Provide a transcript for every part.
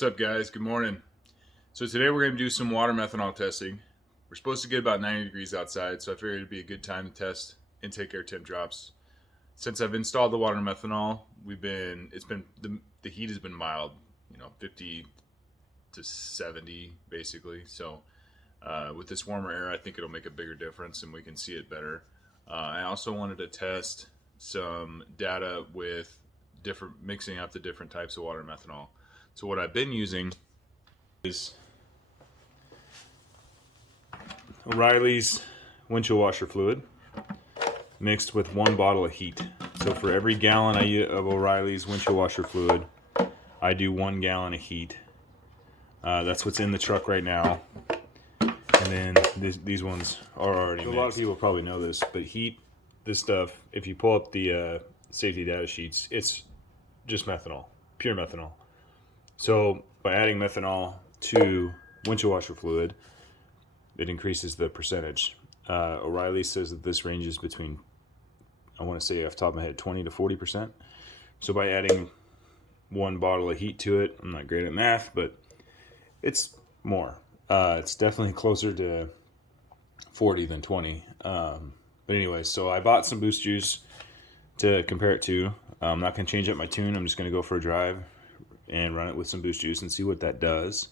What's up, guys? Good morning. So today we're going to do some water methanol testing. We're supposed to get about 90 degrees outside, so I figured it'd be a good time to test intake air temp drops. Since I've installed the water methanol, the heat has been mild, 50 to 70 basically. So with this warmer air, I think it'll make a bigger difference and we can see it better. I also wanted to test some data with mixing up the different types of water methanol. So what I've been using is O'Reilly's windshield washer fluid mixed with 1 bottle of HEET. So for every gallon of O'Reilly's windshield washer fluid, I do 1 gallon of HEET. That's what's in the truck right now. And then these ones are already mixed. A lot of people probably know this, but HEET, this stuff, if you pull up the safety data sheets, it's just methanol, pure methanol. So by adding methanol to windshield washer fluid, it increases the percentage. O'Reilly says that this ranges between, I want to say off the top of my head, 20 to 40%. So by adding 1 bottle of HEET to it, I'm not great at math, but it's more. It's definitely closer to 40 than 20. But anyway, so I bought some boost juice to compare it to. I'm not going to change up my tune. I'm just going to go for a drive and run it with some boost juice and see what that does.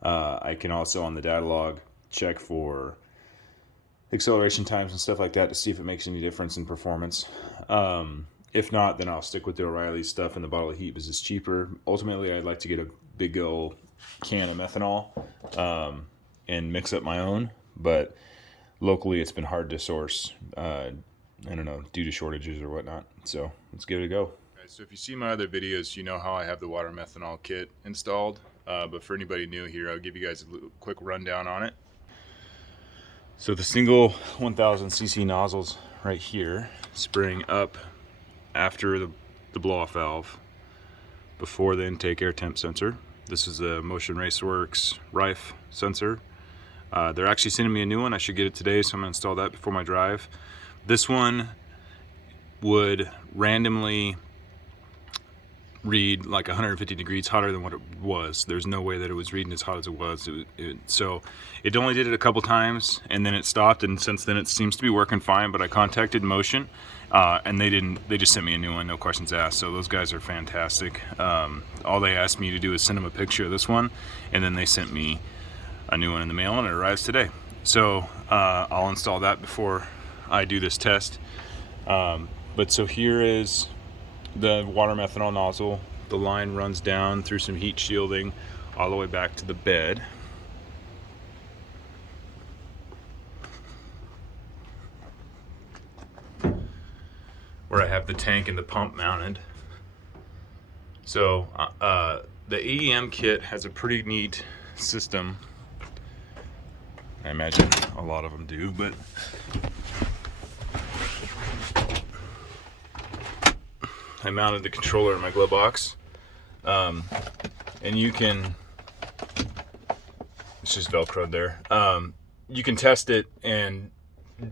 I can also, on the data log, check for acceleration times and stuff like that to see if it makes any difference in performance. If not, then I'll stick with the O'Reilly stuff in the bottle of HEET because it's cheaper. Ultimately, I'd like to get a big old can of methanol and mix up my own, but locally it's been hard to source, I don't know, due to shortages or whatnot. So let's give it a go. So if you see my other videos, you know how I have the water methanol kit installed. But for anybody new here, I'll give you guys a quick rundown on it. So the single 1000 cc nozzles right here, spraying up after the blow-off valve, before the intake air temp sensor. This is a Motion Raceworks Rife sensor. They're actually sending me a new one. I should get it today, so I'm gonna install that before my drive. This one would randomly read like 150 degrees hotter than what it was. There's no way that it was reading as hot as it was. So it only did it a couple times and then it stopped, and since then it seems to be working fine. But I contacted Motion and they just sent me a new one, no questions asked. So those guys are fantastic. All they asked me to do is send them a picture of this one, and then they sent me a new one in the mail and it arrives today. So I'll install that before I do this test. But so here is the water methanol nozzle. The line runs down through some heat shielding all the way back to the bed. Where I have the tank and the pump mounted. So the AEM kit has a pretty neat system. I imagine a lot of them do, but I mounted the controller in my glove box, and you can, it's just Velcroed there, you can test it and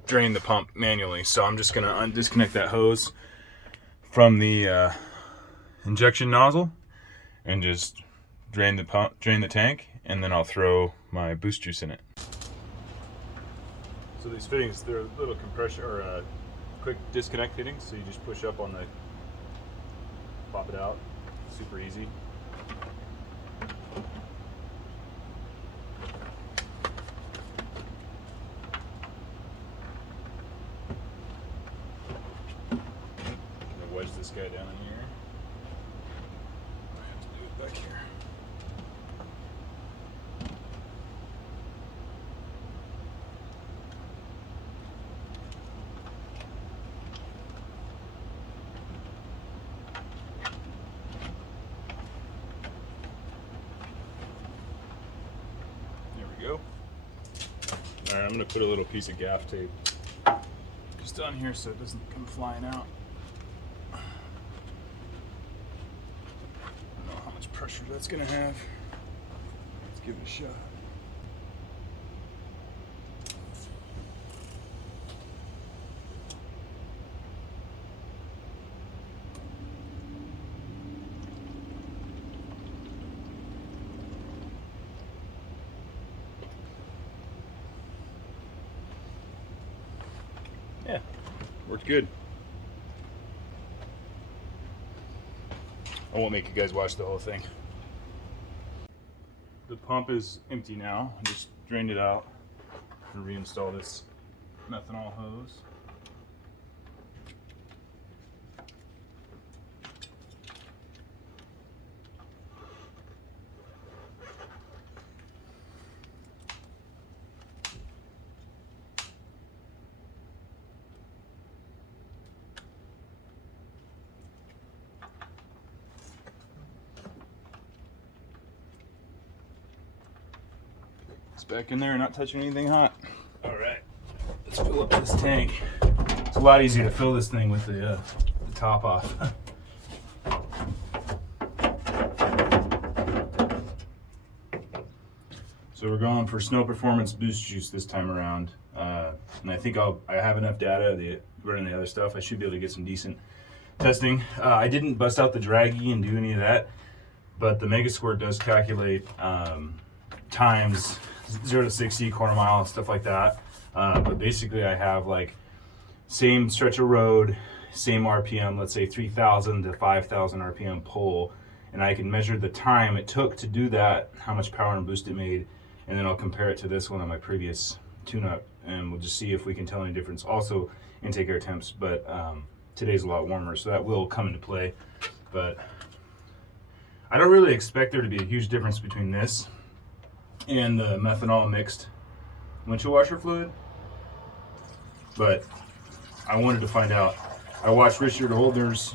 drain the pump manually. So I'm just gonna disconnect that hose from the injection nozzle and just drain the tank, and then I'll throw my boost juice in it. So these fittings, they're a little compression or quick disconnect fittings, so you just push up on the, pop it out, super easy. I'm gonna wedge this guy down in here. I have to do it back here. Go. All right, I'm gonna put a little piece of gaff tape just on here so it doesn't come flying out. I don't know how much pressure that's gonna have. Let's give it a shot. Yeah, worked good. I won't make you guys watch the whole thing. The pump is empty now. I just drained it out and reinstall this methanol hose. It's back in there, not touching anything hot. All right, let's fill up this tank. It's a lot easier to fill this thing with the top off. So we're going for Snow Performance Boost Juice this time around, and I think I have enough data. Running the other stuff, I should be able to get some decent testing. I didn't bust out the Draggy and do any of that, but the Megasquirt does calculate times 0 to 60, quarter mile, stuff like that. But basically, I have like same stretch of road, same RPM, let's say 3,000 to 5,000 RPM pull, and I can measure the time it took to do that, how much power and boost it made, and then I'll compare it to this one on my previous tune-up, and we'll just see if we can tell any difference. Also, intake air temps, but today's a lot warmer, so that will come into play. But I don't really expect there to be a huge difference between this and the methanol mixed windshield washer fluid, but I wanted to find out. I watched Richard Holdner's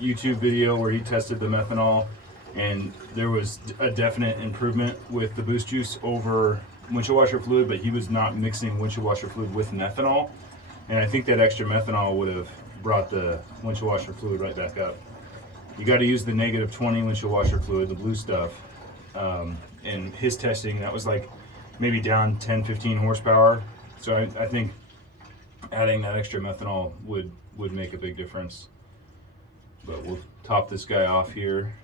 YouTube video where he tested the methanol, and there was a definite improvement with the boost juice over windshield washer fluid, but he was not mixing windshield washer fluid with methanol, and I think that extra methanol would have brought the windshield washer fluid right back up. You got to use the -20 windshield washer fluid, the blue stuff. In his testing, that was like maybe down 10-15 horsepower. So I think adding that extra methanol would make a big difference. But we'll top this guy off here.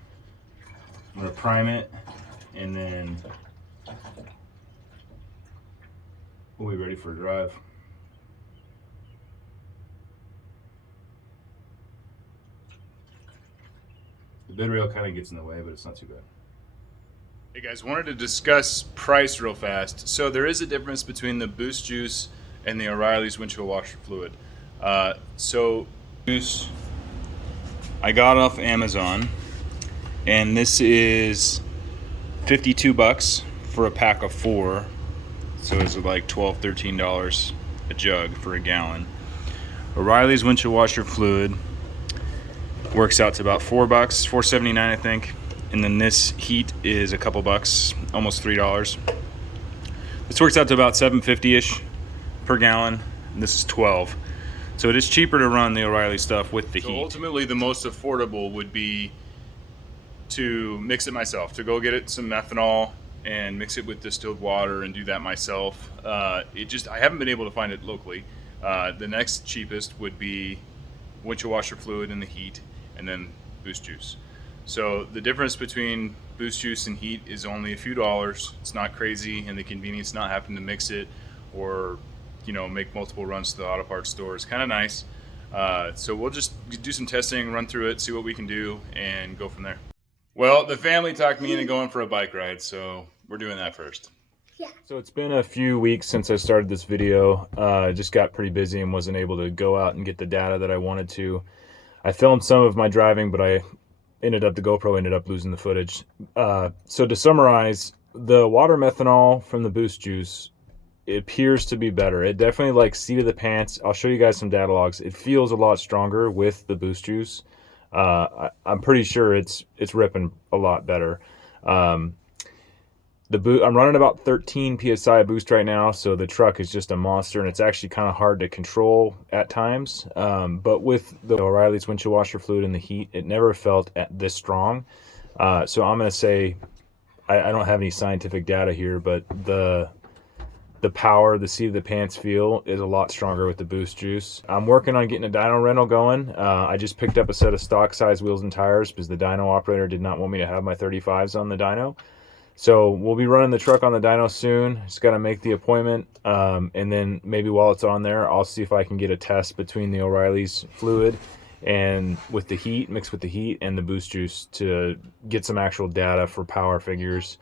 I'm gonna prime it, and then we'll be ready for a drive. The bed rail kind of gets in the way, but it's not too bad. Hey guys, wanted to discuss price real fast. So there is a difference between the boost juice and the O'Reilly's windshield washer fluid. So juice I got off Amazon, and this is $52 for a pack of 4. So it's like $12-13 a jug for a gallon. O'Reilly's windshield washer fluid works out to about $4, $4.79 I think. And then this HEET is a couple bucks, almost $3. This works out to about $7.50-ish per gallon. And this is 12. So it is cheaper to run the O'Reilly stuff with the HEET. Ultimately, the most affordable would be to mix it myself, to go get it some methanol and mix it with distilled water and do that myself. I haven't been able to find it locally. The next cheapest would be windshield washer fluid and the HEET, and then boost juice. So the difference between boost juice and HEET is only a few dollars. It's not crazy, and the convenience not having to mix it or make multiple runs to the auto parts store is kind of nice. So we'll just do some testing, run through it, see what we can do, and go from there. Well, the family talked me into going for a bike ride, so we're doing that first. Yeah. So it's been a few weeks since I started this video. I just got pretty busy and wasn't able to go out and get the data that I wanted to. I filmed some of my driving, but the GoPro ended up losing the footage. So to summarize, the water methanol from the boost juice, it appears to be better. It definitely like seat of the pants. I'll show you guys some data logs. It feels a lot stronger with the boost juice. I'm pretty sure it's ripping a lot better. I'm running about 13 psi boost right now, so the truck is just a monster, and it's actually kind of hard to control at times. But with the O'Reilly's windshield washer fluid and the HEET, it never felt this strong. So I'm going to say, I don't have any scientific data here, but the power, the seat of the pants feel is a lot stronger with the boost juice. I'm working on getting a dyno rental going. I just picked up a set of stock size wheels and tires because the dyno operator did not want me to have my 35s on the dyno. So we'll be running the truck on the dyno soon. Just got to make the appointment. And then maybe while it's on there, I'll see if I can get a test between the O'Reilly's fluid and with the heat, mixed with the heat and the boost juice to get some actual data for power figures.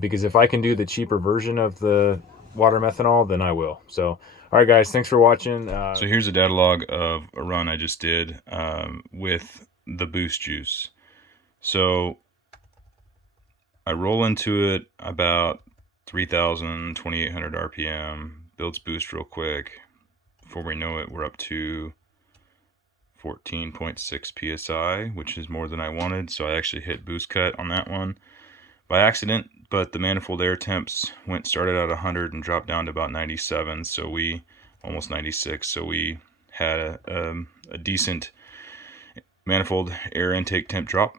Because if I can do the cheaper version of the water methanol, then I will. So, all right, guys, thanks for watching. So here's a data log of a run I just did with the boost juice. So I roll into it about 3,000, 2,800 RPM, builds boost real quick. Before we know it, we're up to 14.6 PSI, which is more than I wanted. So I actually hit boost cut on that one by accident, but the manifold air temps started at 100 and dropped down to about 97. So we, almost 96. So we had a decent manifold air intake temp drop.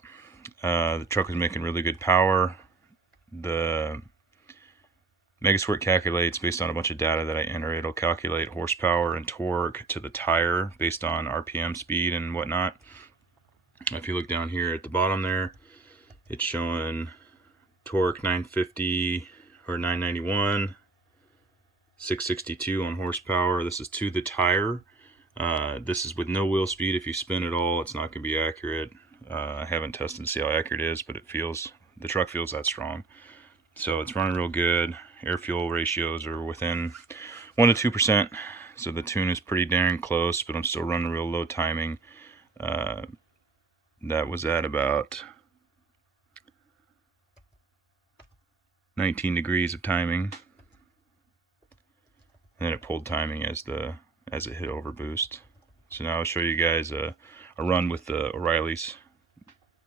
The truck was making really good power. The Megasquirt calculates based on a bunch of data that I enter. It'll calculate horsepower and torque to the tire based on RPM speed and whatnot. If you look down here at the bottom there, it's showing torque 950 or 991, 662 on horsepower. This is to the tire. This is with no wheel speed. If you spin at all, it's not going to be accurate. I haven't tested to see how accurate it is, but the truck feels that strong. So it's running real good. Air fuel ratios are within 1 to 2%. So the tune is pretty dang close, but I'm still running real low timing. That was at about 19 degrees of timing. And then it pulled timing as it hit over boost. So now I'll show you guys a run with the O'Reilly's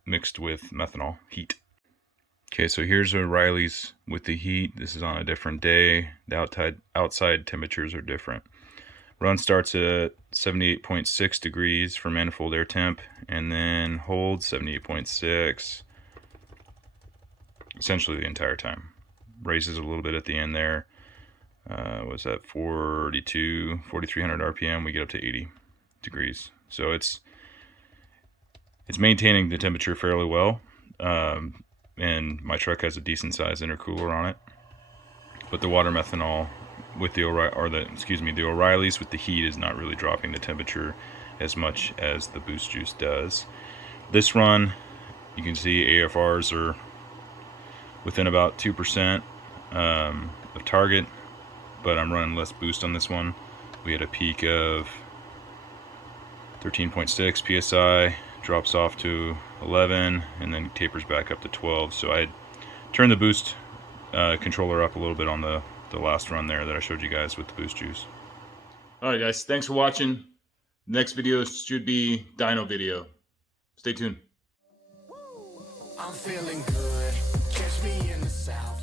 mixed with methanol heat. Okay, so here's O'Reilly's with the heat. This is on a different day. The outside temperatures are different. Run starts at 78.6 degrees for manifold air temp, and then holds 78.6 essentially the entire time. Raises a little bit at the end there. Was at 4,300 RPM. We get up to 80 degrees. So it's maintaining the temperature fairly well. And my truck has a decent sized intercooler on it. But the water methanol with the O'Reilly's with the heat is not really dropping the temperature as much as the boost juice does. This run, you can see AFRs are within about 2% of target, but I'm running less boost on this one. We had a peak of 13.6 PSI, drops off to 11, and then tapers back up to 12. So I turned the boost controller up a little bit on the last run there that I showed you guys with the boost juice. Alright guys, thanks for watching. Next video should be dyno video. Stay tuned. I'm feeling good. Catch me in the south.